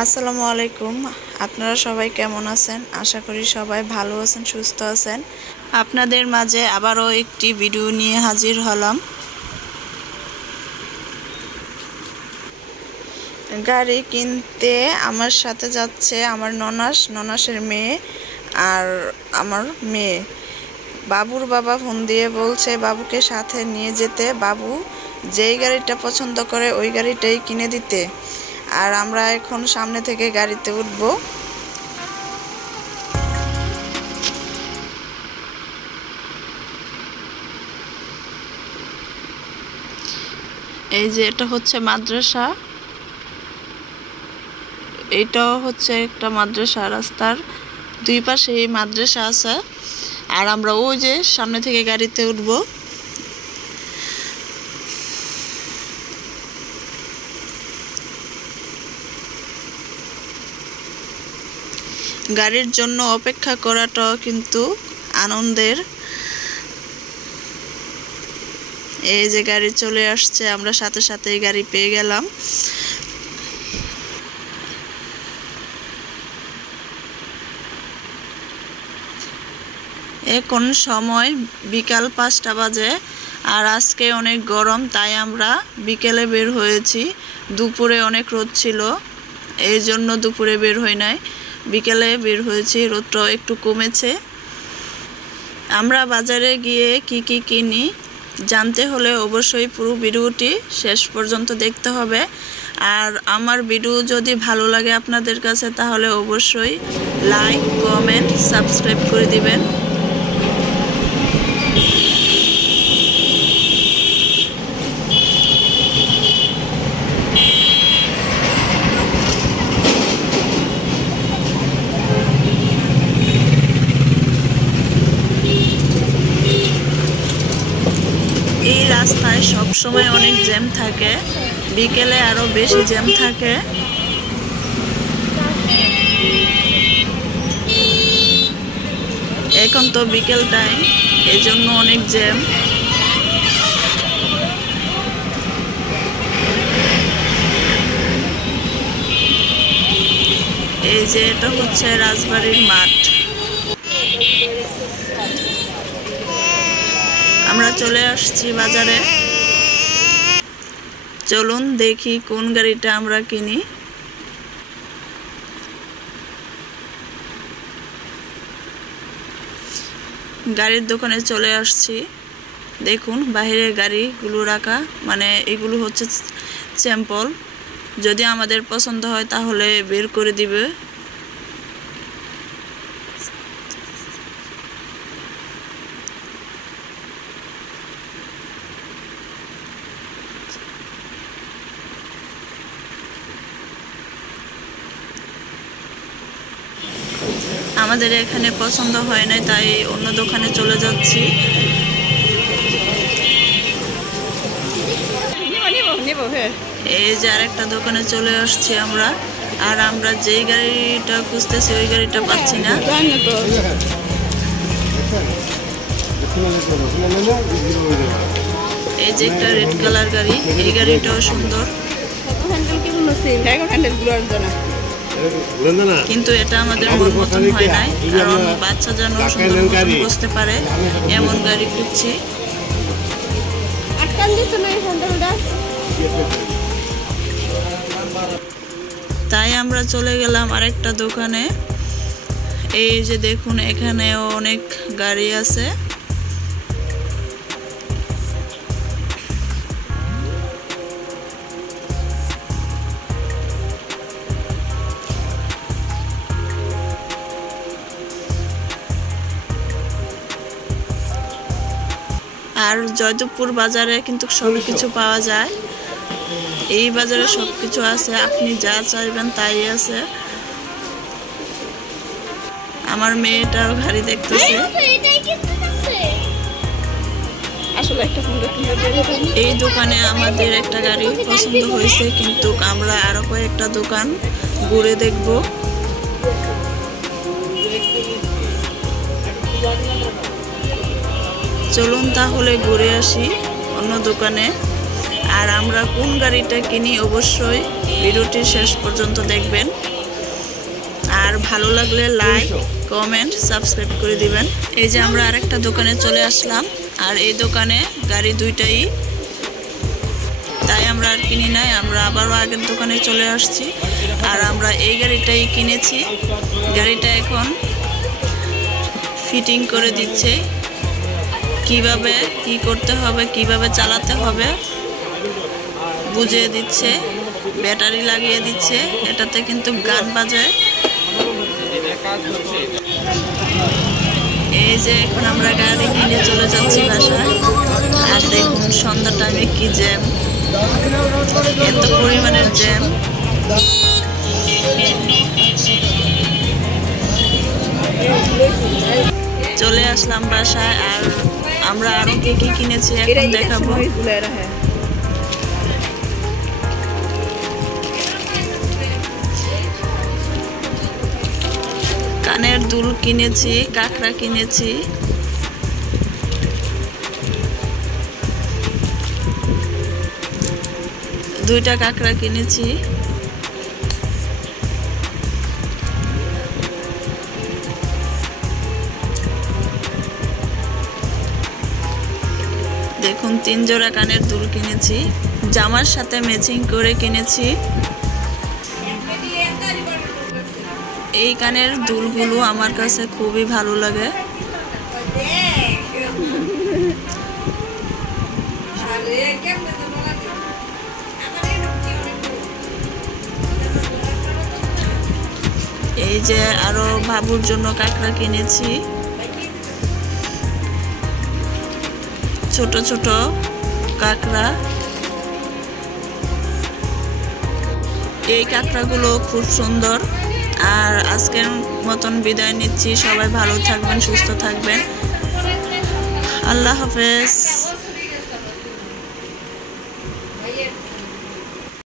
আসসালামু আলাইকুম। আপনারা সবাই কেমন আছেন? আশা করি সবাই ভালো আছেন, সুস্থ আছেন। আপনাদের মাঝে আবারও একটি ভিডিও নিয়ে হাজির হলাম। গাড়ি কিনতে আমার সাথে যাচ্ছে আমার ননাসের মেয়ে আর আমার মেয়ে। বাবুর বাবা ফোন দিয়ে বলছে বাবুকে সাথে নিয়ে যেতে, বাবু যেই গাড়িটা পছন্দ করে ওই গাড়িটাই কিনে দিতে। আর আমরা এখন সামনে থেকে গাড়িতে উঠব। এই যে এটা হচ্ছে মাদ্রাসা, এইটাও হচ্ছে একটা মাদ্রাসা। রাস্তার দুই পাশে এই মাদ্রাসা আছে। আর আমরা ওই যে সামনে থেকে গাড়িতে উঠব। গাড়ির জন্য অপেক্ষা করাটাও কিন্তু আনন্দের। এই যে গাড়ি চলে আসছে, আমরা সাথে সাথেই গাড়ি পেয়ে গেলাম। এখন সময় বিকাল 5টা বাজে। আর আজকে অনেক গরম, তাই আমরা বিকেলে বের হয়েছি। দুপুরে অনেক রোদ ছিল, এই জন্য দুপুরে বের হই নাই, বিকেলে বের হয়েছি। রোদটাও একটু কমেছে। আমরা বাজারে গিয়ে কি কি কিনি জানতে হলে অবশ্যই পুরো ভিডিওটি শেষ পর্যন্ত দেখতে হবে। আর আমার ভিডিও যদি ভালো লাগে আপনাদের কাছে, তাহলে অবশ্যই লাইক, কমেন্ট, সাবস্ক্রাইব করে দিবেন। এই রাস্তায় সবসময় অনেক জ্যাম থাকে, বিকেলে আরো বেশি জ্যাম থাকে। এখন তো বিকেল টাইম, এই জন্য অনেক জ্যাম। এই যে এটা হচ্ছে রাজবাড়ির মাঠ। আমরা চলে আসছি বাজারে। চলুন দেখি কোন গাড়িটা আমরা কিনি। গাড়ির দোকানে চলে আসছি। দেখুন বাইরে গাড়িগুলো রাখা, মানে এগুলো হচ্ছে স্যাম্পল। যদি আমাদের পছন্দ হয় তাহলে বের করে দিবে। আমাদের এখানে পছন্দ হয় না, তাই অন্য দোকানে চলে যাচ্ছি। এই যে আরেকটা দোকানে চলে আসছি আমরা। আর আমরা যেই গাড়িটা খুঁজতেছি ওই গাড়িটা পাচ্ছি না। এই যে একটা রেড কালার গাড়ি, এই গাড়িটাও সুন্দর, কিন্তু এটা আমাদের মন মতন হয় নাই। কারণ বাচ্চা যেন সুন্দর মতন বসতে পারে এমন গাড়ি খুঁজছি। তাই আমরা চলে গেলাম আরেকটা দোকানে। এই যে দেখুন এখানেও অনেক গাড়ি আছে। আর জয়দেবপুর বাজারে কিন্তু সবকিছু পাওয়া যায়। এই বাজারে সবকিছু আছে, আপনি যা চাইবেন তাই আছে। আমার মেয়েটাও গাড়ি দেখতেছে। এই দোকানে আমাদের একটা গাড়ি পছন্দ হয়েছে, কিন্তু আমরা আরো কয়েকটা দোকান ঘুরে দেখব। চলুন তাহলে ঘুরে আসি অন্য দোকানে। আর আমরা কোন গাড়িটা কিনি অবশ্যই ভিডিওটি শেষ পর্যন্ত দেখবেন, আর ভালো লাগলে লাইক কমেন্ট সাবস্ক্রাইব করে দিবেন। এই যে আমরা আরেকটা দোকানে চলে আসলাম, আর এই দোকানে গাড়ি দুইটাই, তাই আমরা আর কিনি নাই, আমরা আবারও আগের দোকানে চলে আসছি। আর আমরা এই গাড়িটাই কিনেছি। গাড়িটা এখন ফিটিং করে দিচ্ছে, কিভাবে কি করতে হবে, কিভাবে চালাতে হবে বুঝিয়ে দিচ্ছে, ব্যাটারি লাগিয়ে দিচ্ছে, এটাতে কিন্তু গান বাজে। এই যে এখন আমরা গাড়ি কিনে চলে যাচ্ছি বাসায়। আর দেখুন সন্ধ্যা টাইমে কি জ্যাম, এত পরিমাণের জ্যাম। চলে আসলাম বাসায়, আর আমরা আরো কি কি কিনেছি এখন দেখাবো। কানের দুল কিনেছি, কাঁকড়া কিনেছি, দুইটা কাঁকড়া কিনেছি। দেখুন 3 জোড়া কানের দুল কিনেছি, জামার সাথে ম্যাচিং করে কিনেছি। এই কানের দুলগুলো আমার কাছে খুবই ভালো লাগে। এই যে আরো বাবুর জন্য কাঁকড়া কিনেছি, ছোট ছোট কাঁকড়া। এই কাঁকড়াগুলো খুব সুন্দর। আর আজকের মতন বিদায় নিচ্ছি, সবাই ভালো থাকবেন, সুস্থ থাকবেন, আল্লাহ হাফেজ।